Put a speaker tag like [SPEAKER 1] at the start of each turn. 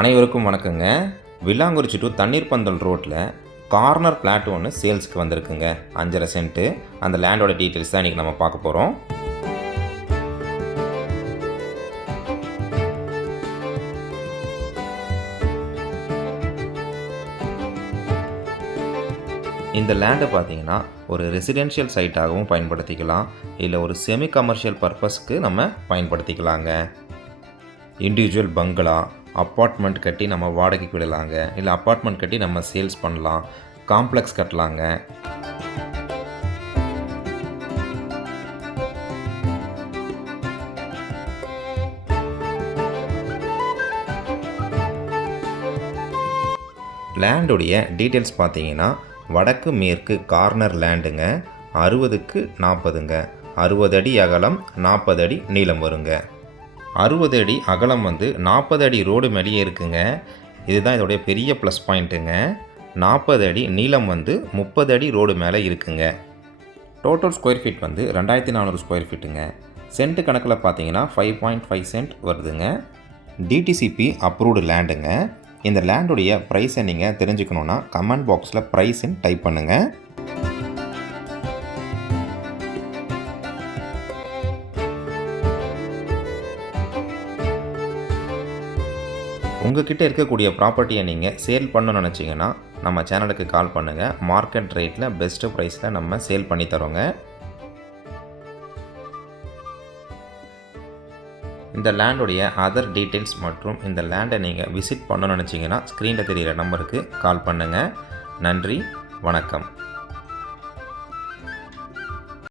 [SPEAKER 1] அனைவருக்கும் வணக்கங்க. வில்லாங்குறிச்சி டு தண்ணீர் பந்தல் ரோட்டில் கார்னர் பிளாட் ஒன்று சேல்ஸ்க்கு வந்திருக்குங்க. அஞ்சரை சென்ட்டு அந்த லேண்டோட டீட்டெயில்ஸ் தான் இன்றைக்கி நம்ம பார்க்க போகிறோம் இந்த லேண்டை பார்த்தீங்கன்னா ஒரு ரெசிடென்ஷியல் சைட்டாகவும் பயன்படுத்திக்கலாம். இல்லை ஒரு செமி கமர்ஷியல் பர்பஸ்க்கு நம்ம பயன்படுத்திக்கலாங்க. இண்டிவிஜுவல் பங்களா அப்பார்ட்மெண்ட் கட்டி நம்ம வாடகைக்கு விடலாங்க. இல்லை அப்பார்ட்மெண்ட் கட்டி நம்ம சேல்ஸ் பண்ணலாம். காம்ப்ளெக்ஸ் கட்டலாங்க. லேண்டுடைய டீட்டெயில்ஸ் பார்த்தீங்கன்னா வடக்கு மேற்கு கார்னர் லேண்டுங்க அறுபதுக்கு நாற்பதுங்க. அறுபது அடி அகலம் நாற்பது அடி நீளம் வருங்க. அறுபது அடி அகலம் வந்து நாற்பது அடி ரோடு மேலேயே இருக்குங்க. இதுதான் இதோடைய பெரிய ப்ளஸ் பாயிண்ட்டுங்க நாற்பது அடி நீளம் வந்து முப்பது அடி ரோடு மேலே இருக்குங்க. டோட்டல் ஸ்கொயர் ஃபீட் வந்து ரெண்டாயிரத்தி நானூறு ஸ்கொயர் ஃபீட்டுங்க சென்ட் கணக்கில் பார்த்தீங்கன்னா ஃபைவ் பாயிண்ட் ஃபைவ் சென்ட் வருதுங்க. டிடிசிபி அப்ரூவ்டு லேண்டுங்க இந்த லேண்டுடைய ப்ரைஸை நீங்கள் தெரிஞ்சுக்கணுன்னா கமெண்ட் பாக்ஸில் ப்ரைஸ்ன்னு டைப் பண்ணுங்கள் உங்ககிட்ட இருக்கக்கூடிய ப்ராப்பர்ட்டியை நீங்கள் சேல் பண்ணணும்னு நினச்சிங்கன்னா நம்ம சேனலுக்கு கால் பண்ணுங்கள் மார்க்கெட் ரேட்டில் பெஸ்ட்டு ப்ரைஸில் நம்ம சேல் பண்ணி தரோங்க. இந்த லேண்டுடைய அதர் டீட்டெயில்ஸ் மற்றும் இந்த லேண்டை நீங்கள் விசிட் பண்ணணும்னு நினச்சிங்கன்னா ஸ்க்ரீனில் தெரிகிற நம்பருக்கு கால் பண்ணுங்கள் நன்றி வணக்கம்.